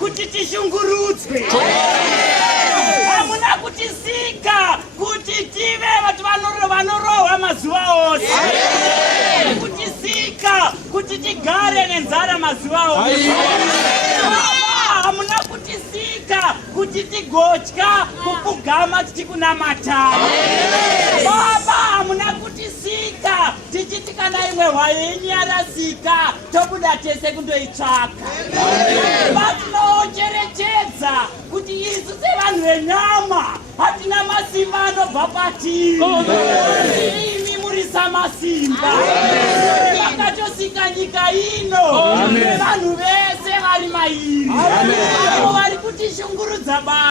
kuti tishungurudzwe. Hamuna kutisika kuti tive vatu vanorohwa mazuva ose. Kutisika kuti tigare nenzara mazuva ose. Hamuna kutisika kuti tigodya kupfugama tichikunamatana. Baba, hamuna kutisika tichiti kana imwe hwayenyu yarasika tobuda tese kundoitsvaka. Vatinocherechedza kuti isu sevanhu venyama hatina masimba anobva patiri. Imi muri samasimba vakatosika nyika ino nevanhu vese vari mairi avo vari kutishungurudza baba.